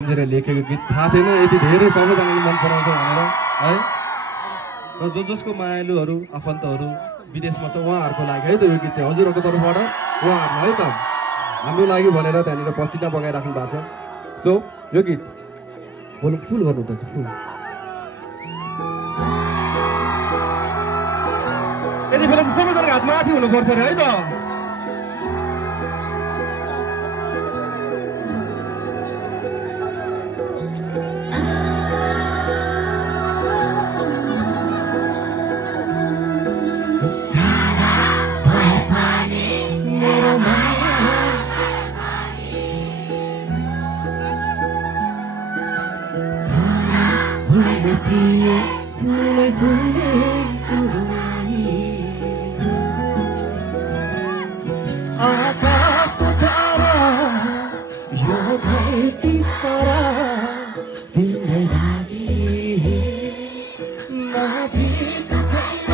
लेखेको गीत थाहा थिएन यति धेरै सबैजनाले मन पराउँछ भनेर है र जसको मायालुहरू आफन्तहरू विदेशमा छ उहाँहरूको लागि है त यो गीत चाहिँ हजुरहरूको तर्फबाट उहाँहरूलाई है त हाम्रो लागि भनेर त्यहाँनिर पसिना बगाइराख्नु भएको छ सो यो गीत भोल्युम फुल गर्नु पर्छ फुल यति बेला चाहिँ सबैजनाको हात माथि हुनुपर्छ है त आकाशको तारा यो धरती सारा तिम्रै लागि नजिक छैन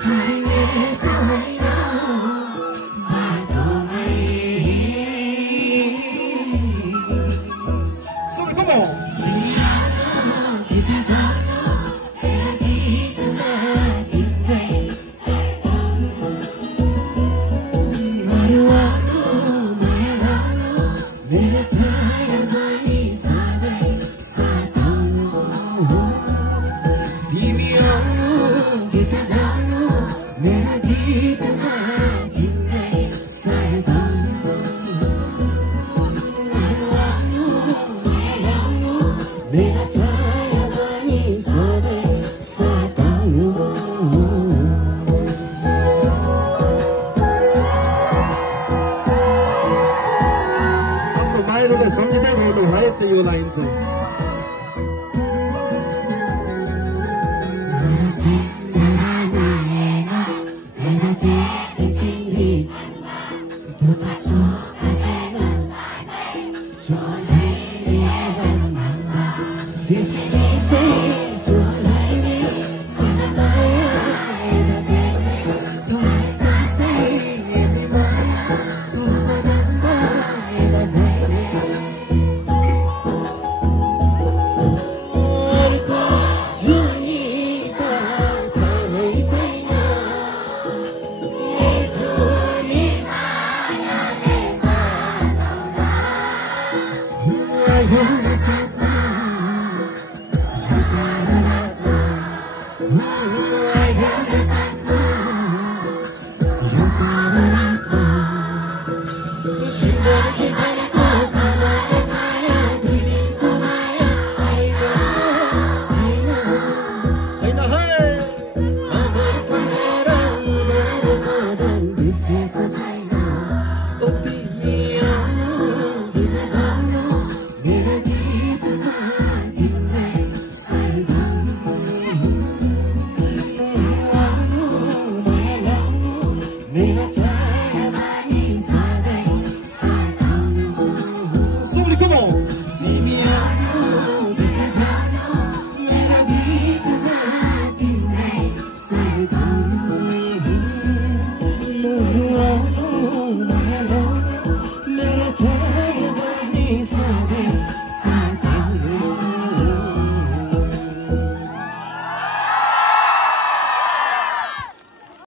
छाड्ने होइन बाटोमै So come on सम्झिँदै गर्नु है त यो लाइन चाहिँ I